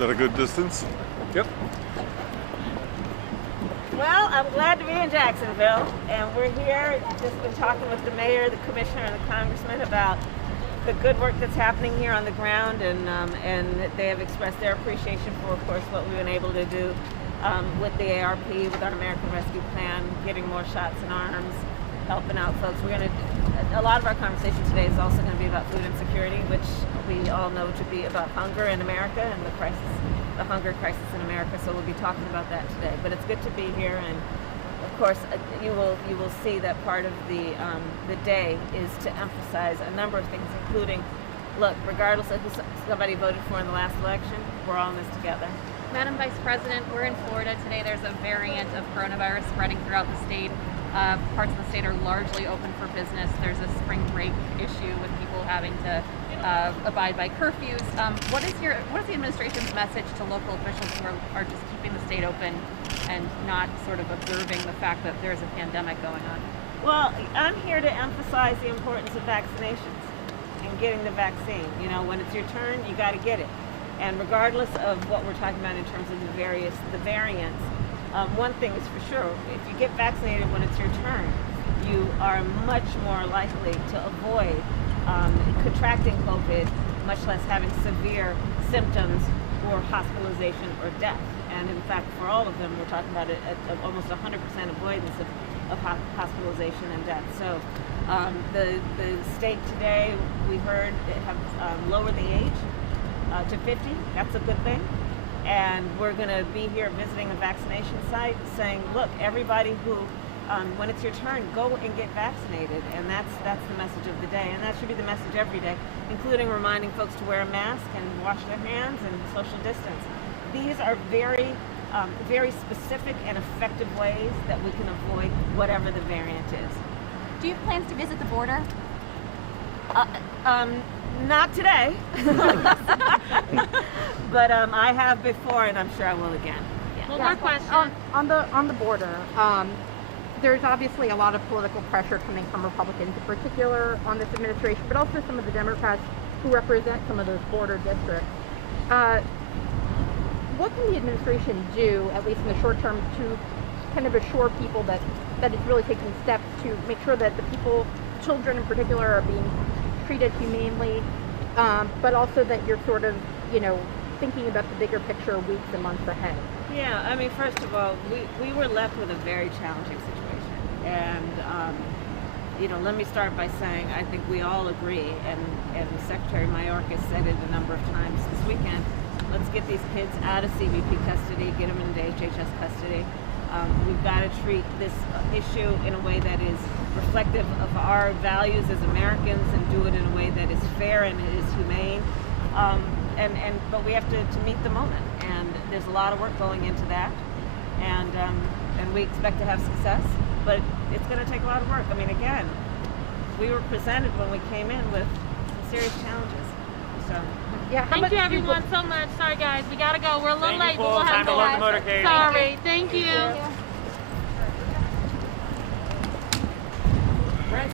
Is that a good distance? Yep. Well, I'm glad to be in Jacksonville, and we're here. Just been talking with the mayor, the commissioner, and the congressman about the good work that's happening here on the ground, and they have expressed their appreciation for, of course, what we've been able to do with the ARP, with our American Rescue Plan, getting more shots in arms, helping out folks. A lot of our conversation today is also going to be about food insecurity, which we all know to be about hunger in America and the hunger crisis in America. So we'll be talking about that today. But it's good to be here, and of course, you will see that part of the day is to emphasize a number of things, including, look, regardless of who somebody voted for in the last election, we're all in this together. Madam Vice President, we're in Florida today. There's a variant of coronavirus spreading throughout the state. Parts of the state are largely open for business. There's a spring break issue with people having to abide by curfews. What is the administration's message to local officials who are just keeping the state open and not sort of observing the fact that there's a pandemic going on? Well, I'm here to emphasize the importance of vaccinations and getting the vaccine. You know, when it's your turn, you got to get it. And regardless of what we're talking about in terms of the variants, one thing is for sure, if you get vaccinated when it's your turn, you are much more likely to avoid contracting COVID, much less having severe symptoms or hospitalization or death. And in fact, for all of them, we're talking about almost 100% avoidance of hospitalization and death. So the state today, we heard, have lowered the age to 50. That's a good thing. And we're going to be here visiting a vaccination site saying, look, everybody who, when it's your turn, go and get vaccinated. And that's the message of the day. And that should be the message every day, including reminding folks to wear a mask and wash their hands and social distance. These are very, very specific and effective ways that we can avoid whatever the variant is. Do you have plans to visit the border? Not today, but I have before, and I'm sure I will again. Yeah. One more question. On the border, there's obviously a lot of political pressure coming from Republicans in particular on this administration, but also some of the Democrats who represent some of those border districts. What can the administration do, at least in the short term, to kind of assure people that it's really taking steps to make sure that the people, children in particular, are being treated humanely, but also that you're sort of, thinking about the bigger picture weeks and months ahead? Yeah, I mean, first of all, we were left with a very challenging situation. And, let me start by saying I think we all agree, and Secretary Mayorkas said it a number of times this weekend, let's get these kids out of CBP custody, get them into HHS custody. We've got to treat this issue in a way that is reflective of our values as Americans and do it in a way that is fair and is humane. But we have to meet the moment, and there's a lot of work going into that, and we expect to have success, but it's going to take a lot of work. I mean, again, we were presented when we came in with some serious challenges. So, Yeah. How Thank much you do everyone so much. Sorry guys, we gotta go. We're a little Thank you, late, but Paul. we'll have Time to to load the motorcade. Sorry. Thank you. Thank you.